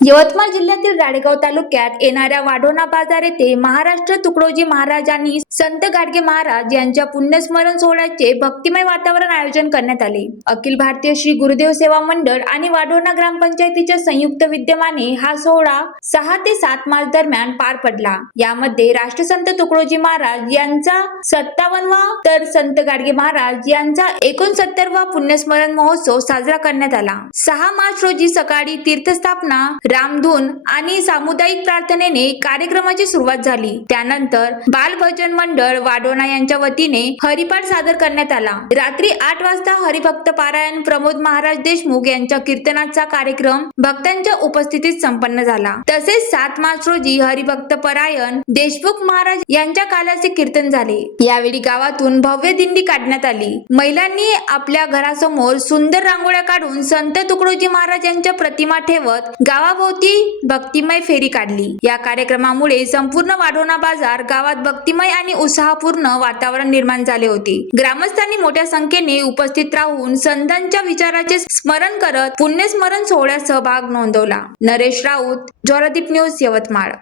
यवतमाळ जिल्ह्यातील राळेगाव तालुक्यात येणाऱ्या वाढोणा बाजार येथे महाराष्ट्र तुकडोजी महाराजांनी संत गाडगे महाराज यांच्या पुण्यस्मरण सोहळ्याचे भक्तिमय वातावरण आयोजन करण्यात आले। अखिल भारतीय श्री गुरुदेव सेवा मंडळ आणि वाढोणा ग्रामपंचायतीच्या संयुक्त विद्यमाने हा सोहळा 6 ते 7 मार्च दरम्यान पार पडला। यामध्ये राष्ट्रसंत तुकडोजी महाराज यांचा 57वा तर संत गाडगे महाराज यांचा 69वा पुण्यस्मरण महोत्सव साजरा करण्यात आला। 6 मार्च रोजी सकाळी तीर्थस्थापना, रामधून आणि सामुदायिक प्रार्थनेने कार्यक्रमाची सुरुवात झाली। त्यानंतर बालभजन मंडळ वाढोणा यांच्या वतीने हरिपाठ सादर करण्यात आला। रात्री 8 वाजता हरिभक्त पारायण प्रमोद महाराज देशमुख यांच्या कीर्तनाचा कार्यक्रम भक्तांच्या उपस्थितीत संपन्न झाला। तसेच 7 मार्च रोजी हरिभक्त परायण देशमुख महाराज यांच्या काल्याचे कीर्तन झाले। यावेळी गावातून भव्य दिंडी काढण्यात आली। महिलांनी आपल्या घरासमोर सुंदर रांगोळ्या काढून संत तुकडोजी महाराज यांच्या प्रतिमा ठेवत गावाभोवती भक्तिमय फेरी काढली। या कार्यक्रमामुळे संपूर्ण वाढोणा बाजार गावात भक्तिमय आणि उत्साहपूर्ण वातावरण निर्माण झाले होते। ग्रामस्थांनी मोठ्या संख्येने उपस्थित राहून संतांच्या विचाराचे स्मरण करत पुण्यस्मरण सोहळ्यात सहभाग नोंदवला। नरेश राऊत, ज्वालादीप न्यूज, यवतमाळ।